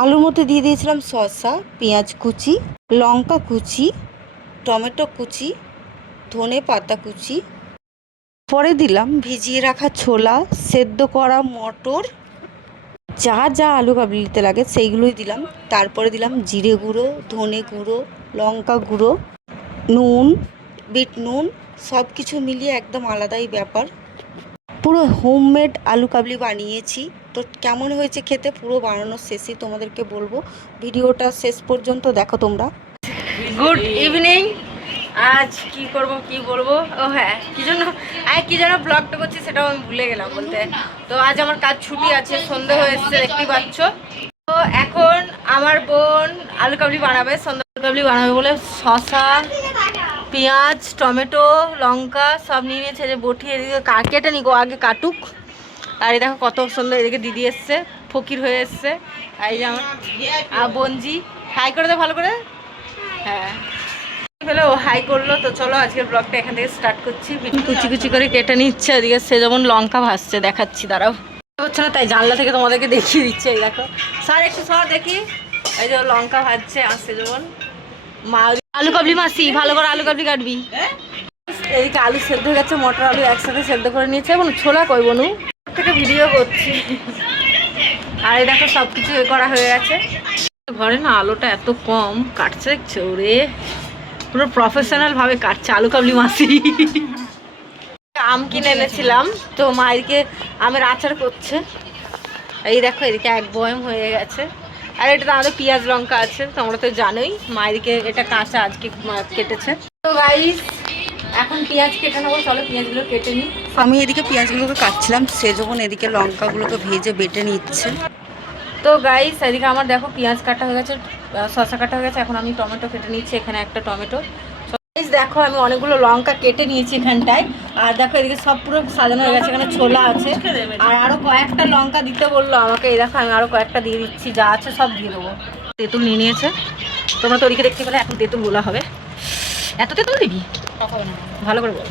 আলুর মধ্যে দিয়ে দিয়েছিলাম শসা, পেঁয়াজ কুচি, লঙ্কা কুচি, টমেটো কুচি, ধনে পাতা কুচি। পরে দিলাম ভিজিয়ে রাখা ছোলা, সেদ্ধ করা মটর, যা যা আলু কাবলিতে লাগে সেইগুলোই দিলাম। তারপরে দিলাম জিরে গুঁড়ো, ধনে গুঁড়ো, লঙ্কা গুঁড়ো, নুন, বিট নুন, সব কিছু মিলিয়ে একদম আলাদাই ব্যাপার। পুরো হোমমেড আলু কাবলি বানিয়েছি। তো কেমন হয়েছে খেতে পুরো বানানোর শেষেই তোমাদেরকে বলবো, ভিডিওটা শেষ পর্যন্ত দেখো তোমরা। Good evening. আজ কি করব কি বলবো, ও হ্যাঁ কি যেন ব্লগটা করছি সেটাও আমি ভুলে গেলাম বলতে। তো আজ আমার কাজ ছুটি আছে, সন্ধে হয়ে এসছে দেখতেই পাচ্ছ। তো এখন আমার বোন আলু কাবলি বানাবে, সন্ধ্যা আলু কাবলি বানাবে বলে শসা, পেঁয়াজ, টমেটো, লঙ্কা সব নিয়ে নিয়েছে। যে বটি এদিকে কেটে নিগো, আগে কাটুক। আর এই দেখো কত সুন্দর, এদিকে দিদি এসছে, ফকির হয়ে এসছে। আর এই যে আমার বোনজি হাই করে দেয় ভালো করে। হ্যাঁ ফেলে ও হাই করলো। তো চলো আজকের ব্লগটা এখান থেকে স্টার্ট করছি। কুচি কুচি করে কেটে নিচ্ছে, এদিকে সে যেমন লঙ্কা ভাজছে, দেখাচ্ছি দাঁড়াও। হচ্ছে না তাই জানলা থেকে তোমাদেরকে দেখিয়ে দিচ্ছে। এই দেখো স্যার একটু সর দেখি, এই যে লঙ্কা ভাজছে। আসছে যেমন মা আলু কাবলি মাসি ভালো করে আলু কাবলি কাটবি। এদিকে আলু সেদ্ধ হয়ে গেছে, মটর আলু একসাথে সেদ্ধ করে নিয়েছে। এবং ছোলা কই বনু থেকে ভিডিও করছি। আর এই দেখো সব কিছু এ করা হয়ে গেছে। ঘরে না আলুটা এত কম কাটছে, দেখছো রে, পুরো প্রফেশনাল ভাবে কাটছে আলু কাবলি মাসি। আম কিনে এনেছিলাম, তো মা এদিকে আমের আচার করছে। এই দেখো এদিকে এক বয়ম হয়ে গেছে। আর এটা আমাদের পেঁয়াজ লঙ্কা আছে, তোমরা তো জানোই। মা এদিকে এটা কাঁচা আজকে কেটেছে। তো গাইস এখন পেঁয়াজ কেটে নেবো, চলো পেঁয়াজগুলো কেটে নিই। আমি এদিকে পেঁয়াজগুলোকে কাটছিলাম, সে যখন এদিকে লঙ্কাগুলোকে ভেজে বেটে নিচ্ছে। তো গাইস এদিকে আমার দেখো পেঁয়াজ কাটা হয়ে গেছে, শসা কাটা হয়ে গেছে। এখন আমি টমেটো কেটে নিচ্ছি, এখানে একটা টমেটো। দেখো আমি অনেকগুলো লঙ্কা কেটে নিয়েছি এখানটায়। আর দেখো এদিকে সব পুরো সাজানো হয়ে গেছে, এখানে ছোলা আছে। আর আরো কয়েকটা লঙ্কা দিতে বললো আমাকে, এই দেখো আমি আরো কয়েকটা দিয়ে দিচ্ছি, যা আছে সব দিয়ে দেবো। তেঁতুল নিয়ে নিয়েছে, তোমরা তো ওদিকে দেখতে পেলে। এখন তেঁতুল বলা হবে, এত তেঁতুল দিবি ভালো করে বল।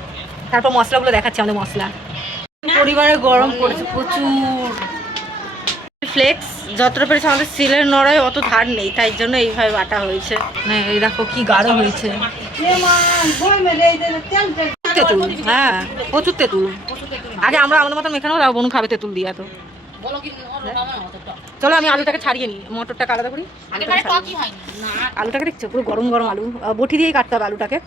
তারপর মশলাগুলো দেখাচ্ছি, আমাদের মশলা পরিমাণে গরম পড়েছে প্রচুর। ফ্লেক্স যতটা পেরেছে, আমাদের সিলের নড়ায় অত ধার নেই, তাই জন্য এইভাবে বাটা হয়েছে। এই দেখো কি গাঢ় হয়েছে তেঁতুল। হ্যাঁ প্রচুর তেঁতুল। আগে আমরা আমাদের মতো মেখানো, তাও বোন খাবে তেঁতুল দিয়ে। তো চলো আমি আলুটাকে ছাড়িয়ে নিই, মটরটাকে আলাদা করি। আলুটাকে দেখছো পুরো গরম গরম আলু, বটি দিয়েই কাটতে হবে আলুটাকে।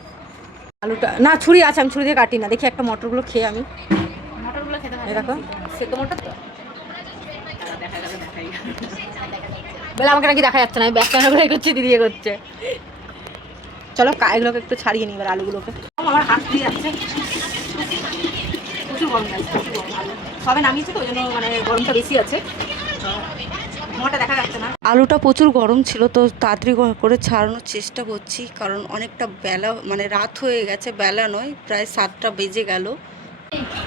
আলুটা না ছুরি আছে, আমি ছুরি দিয়ে কাটি না। দেখি একটা মটরগুলো খেয়ে আমি মটরগুলো খেতে হয়। দেখো সেদ্ধ মটর তো বলে আমাকে নাকি দেখা যাচ্ছে না, আমি ব্যাক ক্যামেরা করে করছি, দিদি করছে। চলো এগুলোকে একটু ছাড়িয়ে নিই এবার আলুগুলোকে। আমার হাত দিয়ে যাচ্ছে, প্রচুর গরম লাগছে, প্রচুর গরম। আলু সবে নামিয়েছি তো ওই জন্য মানে গরমটা বেশি আছে, মোটা দেখা যাচ্ছে না। আলুটা প্রচুর গরম ছিল, তো তাড়াতাড়ি করে ছাড়ানোর চেষ্টা করছি, কারণ অনেকটা বেলা মানে রাত হয়ে গেছে, বেলা নয় প্রায় 7টা বেজে গেল।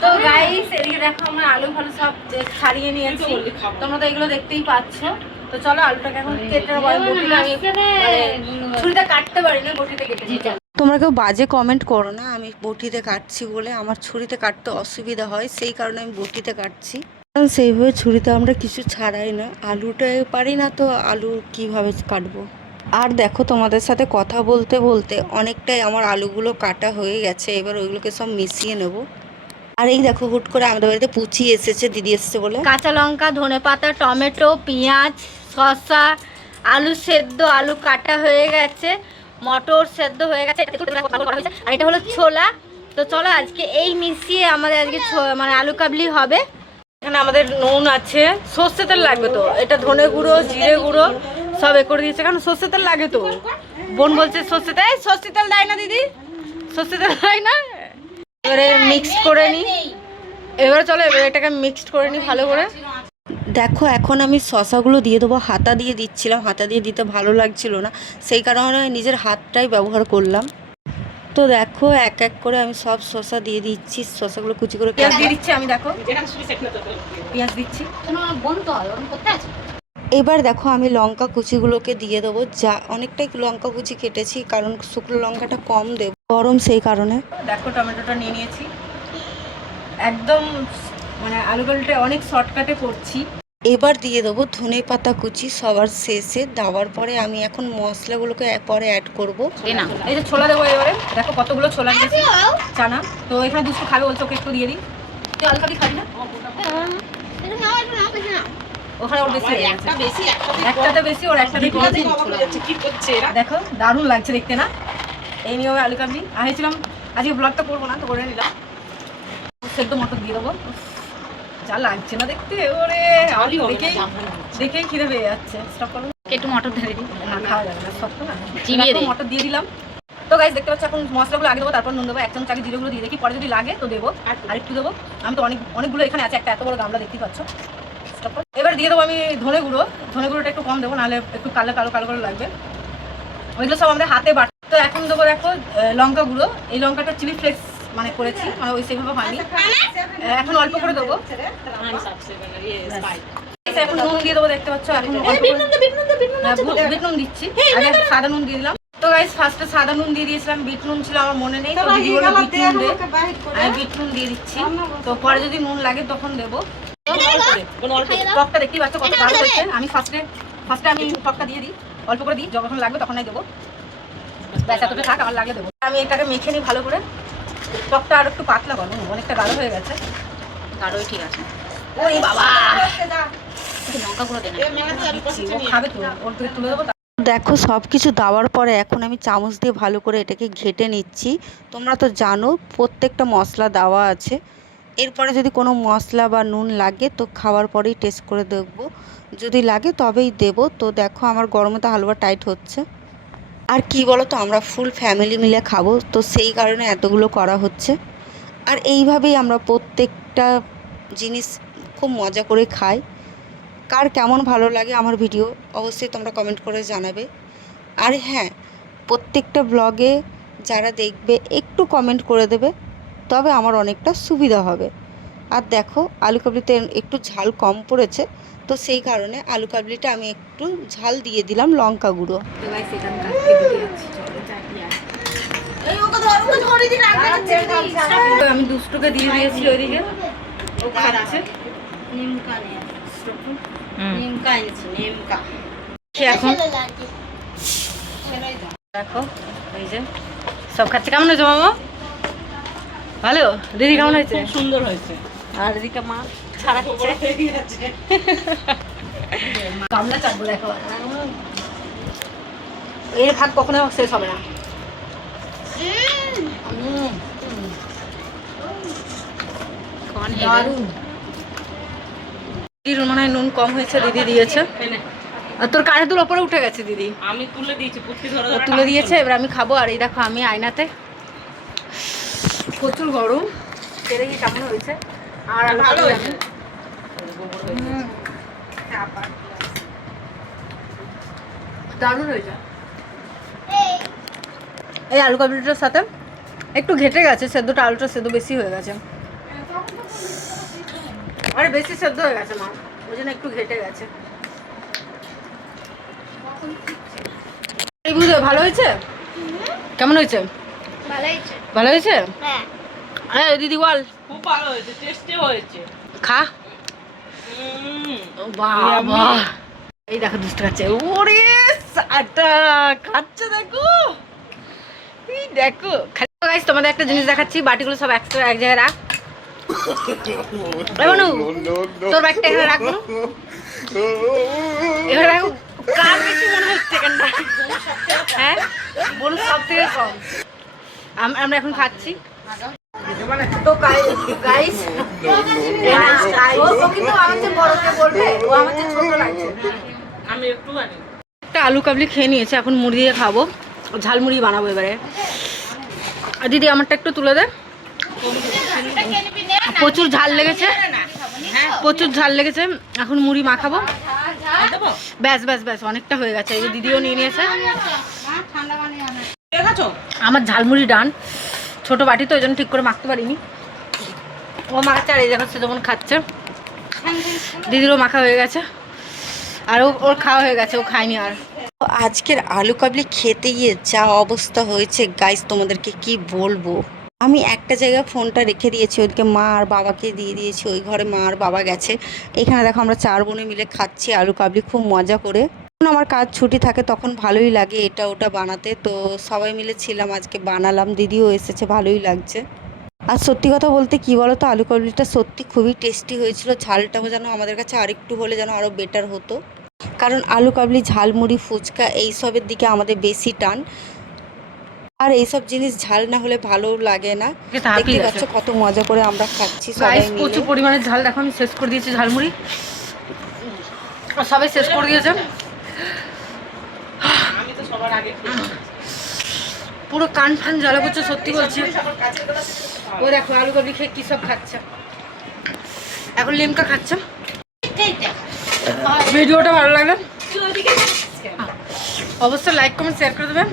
তো গাইস এদিকে দেখো আমরা আলু ভালো সব ছাড়িয়ে নিয়েছি, তোমরা তো এগুলো দেখতেই পাচ্ছ। তো চলো আলুটাকে এখন কেটে নেবো। ছুরিটা কাটতে পারি না, বটিতে কেটেছি। তোমরা কেউ বাজে কমেন্ট করো না, আমি বটিতে কাটছি বলে। আমার ছুরিতে কাটতে অসুবিধা হয়, সেই কারণে আমি বটিতে কাটছি। কারণ সেইভাবে ছুরিতে আমরা কিছু ছাড়াই না, আলুটাই পারি না, তো আলু কিভাবে কাটবো। আর দেখো তোমাদের সাথে কথা বলতে বলতে অনেকটাই আমার আলুগুলো কাটা হয়ে গেছে, এবার ওইগুলোকে সব মিশিয়ে নেব। আর এই দেখো হুট করে আমাদের বাড়িতে পুচি এসেছে, দিদি এসেছে বলে। কাঁচা লঙ্কা, ধনেপাতা, টমেটো, পেঁয়াজ, শসা, আলু সেদ্ধ, আলু কাটা হয়ে গেছে, মটর সেদ্ধ হয়ে গেছে, আর এটা হলো ছোলা। তো চলো আজকে এই মিশিয়ে আমাদের আজকে মানে আলু কাবলি হবে। এখানে আমাদের নুন আছে, সর্ষে তেল লাগবে তো, এটা ধনে গুঁড়ো, জিরে গুঁড়ো সব এ করে দিয়েছে, কারণ সর্ষে তেল লাগে তো। বোন বলছে সর্ষে তেল দেয় না দিদি, সর্ষে তেল দেয় না। এবারে মিক্সড করে নিই, এবারে চলো এবারে এটাকে মিক্সড করে নিই ভালো করে। দেখো এখন আমি শসাগুলো দিয়ে দেবো, হাতা দিয়ে দিচ্ছিলাম, হাতা দিয়ে দিতে ভালো লাগছিল না, সেই কারণে নিজের হাতটাই ব্যবহার করলাম। তো দেখো এক এক করে আমি সব শসা দিয়ে দিচ্ছি, শসাগুলো কুচি করে পেঁয়াজ দিয়ে দিচ্ছি আমি। দেখো পেঁয়াজ দিচ্ছি। এবার দেখো আমি লঙ্কা কুচিগুলোকে দিয়ে দেবো, যা অনেকটাই লঙ্কা কুচি কেটেছি, কারণ শুকনো লঙ্কাটা কম দেবো, গরম সেই কারণে। দেখো টমেটোটা নিয়ে নিয়েছি, একদম মানে আলু কাবলিটা অনেক শর্টকাটে করছি। এবার দিয়ে দেবো ধনে পাতা কুচি সবার শেষে। দেওয়ার পরে আমি এখন মশলাগুলোকে পরে অ্যাড করব। এই যে ছোলা দেবো এবারে, দেখো কতগুলো ছোলা দিয়েছি চানা। তো এখানে দুটো খাবে বলছে, ওকে একটু দিয়ে দিই। তুই আলু কাবলি খাবি না? ওখানে ওর বেশি হয়ে গেছে। একটাতে বেশি, ওর একটাতে দেখো দারুণ লাগছে দেখতে না? এই নিয়ে আলু কাবলি আনিয়েছিলাম। আজকে ব্লগটা করবো না, তো করে নিলাম। সেদ্ধ মটর দিয়ে দেবো। যা লাগছে না দেখতে, ওরে দেখেই খিদে পেয়ে যাচ্ছে। স্টপ করো, একটু মটর ধরে দিই, না খাওয়া যাবে না, সব তো না। চিবিয়ে দিই। মটর দিয়ে দিলাম। তো গাইস দেখতে পাচ্ছ, এখন মশলাগুলো আগে দেবো, তারপর নুন দেবো। এক চামচ আগে জিরেগুলো দিয়ে দেখি, পরে যদি লাগে তো দেবো, আর একটু দেবো। আমি তো অনেকগুলো এখানে আছে, একটা এত বড় গামলা দেখতেই পাচ্ছ। এবার দিয়ে দেবো আমি ধনে গুঁড়ো। ধনে গুঁড়োটা একটু কম দেবো, নাহলে একটু কালো কালো কালো করে লাগবে। ওইগুলো সব আমরা হাতে বাট। তো এখন দেবো দেখো লঙ্কা গুঁড়ো। এই লঙ্কাটা চিলি ফ্লেক্স মানে করেছি, মানে ওই সেভাবে হয়নি। এখন অল্প করে দেবো। এখন নুন দিয়ে দেবো, দেখতে পাচ্ছ। এখন বিট নুন দিচ্ছি, আগে সাদা নুন দিয়ে দিলাম। তো গাইস ফার্স্টে সাদা নুন দিয়ে দিয়েছিলাম, বিট নুন ছিল আমার মনে নেই, তো দিদি বললো বিট নুন দে। আমি বিট নুন দিয়ে দিচ্ছি, তো পরে যদি নুন লাগে তখন দেবো। টকটা দেখতেই পাচ্ছ কত ভালো হয়েছে। আমি ফার্স্টে আমি টকটা দিয়ে দিই, অল্প করে দিই, যখন লাগবে তখন দেবো। ব্যাস এতটা থাক, আমার লাগে দেবো। আমি এটাকে মেখে নিই ভালো করে। টকটা আর একটু পাতলা করবো, অনেকটা গাঢ় হয়ে গেছে। গাঢ়ই ঠিক আছে। ওই বাবা, লঙ্কা গুঁড়ো দেন, ও খাবে তো, ওর থেকে তুলে দেবো। দেখো সব কিছু দেওয়ার পরে এখন আমি চামচ দিয়ে ভালো করে এটাকে ঘেটে নিচ্ছি। তোমরা তো জানো প্রত্যেকটা মশলা দেওয়া আছে। এরপরে যদি কোনো মশলা বা নুন লাগে তো খাওয়ার পরেই টেস্ট করে দেখবো, যদি লাগে তবেই দেব। তো দেখো আমার গরমে তো হালুয়া টাইট হচ্ছে। আর কি বলো তো, আমরা ফুল ফ্যামিলি মিলে খাবো, তো সেই কারণে এতগুলো করা হচ্ছে। আর এইভাবেই আমরা প্রত্যেকটা জিনিস খুব মজা করে খাই। কার কেমন ভালো লাগে আমার ভিডিও অবশ্যই তোমরা কমেন্ট করে জানাবে। আর হ্যাঁ, প্রত্যেকটা ব্লগে যারা দেখবে একটু কমেন্ট করে দেবে, তবে আমার অনেকটা সুবিধা হবে। আর দেখো আলু কাবলিতে একটু ঝাল কম পড়েছে, তো সেই কারণে আলু কাবলিটা আমি একটু ঝাল দিয়ে দিলাম লঙ্কা গুঁড়ো। আমি দুষ্টুকে দিয়ে দিয়েছি ওইদিকে, ও খাচ্ছে। এখন দেখো এই যে সব খাচ্ছে। কেমন হয়েছে মামা? ভালো? দিদি কেমন হয়েছে? সুন্দর হয়েছে। আর এদিকে মা ছাড়াচ্ছে। গামলা চাটবো দেখো, এর ভাত কখনো শেষ হবে না। দিদির মনে হয় নুন কম হয়েছে, দিদি দিয়েছে। আর তোর কানে দুল ওপরে উঠে গেছে দিদি, আমি তুলে দিয়েছি, ও তুলে দিয়েছে। এবার আমি খাবো। আর এই দেখো আমি আয়নাতে, প্রচুর গরম, তেরে কি কেমন হয়েছে। আর ভালো হয়েছে, দারুণ হয়েছে। এই আলু কাবলিটার সাথে একটু ঘেটে গেছে সেদ্ধটা, আলুটা সেদ্ধ বেশি হয়ে গেছে। আরে বেশি সেদ্ধ হয়ে গেছে মা, ওই জন্য একটু ঘেটে গেছে। এই বুঝলে ভালো হয়েছে? কেমন হয়েছে? ভালো হয়েছে। হ্যাঁ দিদি বল। খুব ভালো হয়েছে, টেস্টি হয়েছে। খা। বাবা এই দেখো দুষ্ট খাচ্ছে, ওরে সাটা খাচ্ছে দেখো, এই দেখো। গাইস তোমাদের একটা জিনিস দেখাচ্ছি, বাটিগুলো সব এক জায়গায় রাখ। তোর ব্যাগটা এখানে রাখবো, এখানে রাখবো। কার বেশি মনে হচ্ছে কেনটা? হ্যাঁ বলুন, সব থেকে কম। আমরা এখন খাচ্ছি। তো গাইস ও কিন্তু আমার চেয়ে বড়কে বলবে, ও আমার চেয়ে ছোট লাগছে। আমি একটু জানি একটা আলু কাবলি খেয়ে নিয়েছে, এখন মুড়ি দিয়ে খাবো, ঝালমুড়ি বানাবো এবারে। দিদি আমারটা একটু তুলে দে। প্রচুর ঝাল লেগেছে, প্রচুর ঝাল লেগেছে। এখন মুড়ি মাখাবো। ব্যাস ব্যাস ব্যাস অনেকটা হয়ে গেছে। এই যে দিদিও নিয়ে নিয়েছে। আমার ঝালমুড়ি ডান, ছোট বাটি তো ওই জন্য ঠিক করে মাখতে পারিনি। ও মাখাচ্ছে, আর এই দেখাচ্ছে যখন খাচ্ছে। দিদিরও মাখা হয়ে গেছে, আর ওর খাওয়া হয়ে গেছে, ও খায়নি আর। আজকের আলু কাবলি খেতে গিয়ে যা অবস্থা হয়েছে গাইস, তোমাদেরকে কি বলবো। আমি একটা জায়গায় ফোনটা রেখে দিয়েছি, ওইদিকে মা আর বাবাকে দিয়ে দিয়েছি, ওই ঘরে মা আর বাবা গেছে। এখানে দেখো আমরা 4 বোনে মিলে খাচ্ছি আলু কাবলি খুব মজা করে। যখন আমার কাজ ছুটি থাকে তখন ভালোই লাগে এটা ওটা বানাতে, তো সবাই মিলে ছিলাম আজকে বানালাম, দিদিও এসেছে, ভালোই লাগছে। আর সত্যি কথা বলতে কি বলো তো, আলু কাবলিটা সত্যি খুবই টেস্টি হয়েছিল। ঝালটাও যেন আমাদের কাছে আরেকটু হলে যেন আরও বেটার হতো, কারণ আলু কাবলি, ঝালমুড়ি, ফুচকা এইসবের দিকে আমাদের বেশি টান। আর এইসব জিনিস ঝাল না হলে ভালোও লাগে না। দেখতে পাচ্ছ কত মজা করে আমরা খাচ্ছি সবাই মিলে। প্রচুর পরিমাণে ঝাল, দেখো আমি শেষ করে দিয়েছি ঝালমুড়ি, সবাই শেষ করে দিয়েছে। আমি তো সবার আগে খেয়েছি। পুরো কান ফান জ্বালা করছে, সত্যি বলছি। ও দেখো আলু কাবলি খেয়ে কী সব খাচ্ছে, এখন লিমকা খাচ্ছে। ভিডিওটা ভালো লাগলে অবশ্যই লাইক কমেন্ট শেয়ার করে দেবেন।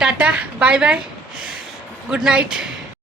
Tata, bye bye, good night.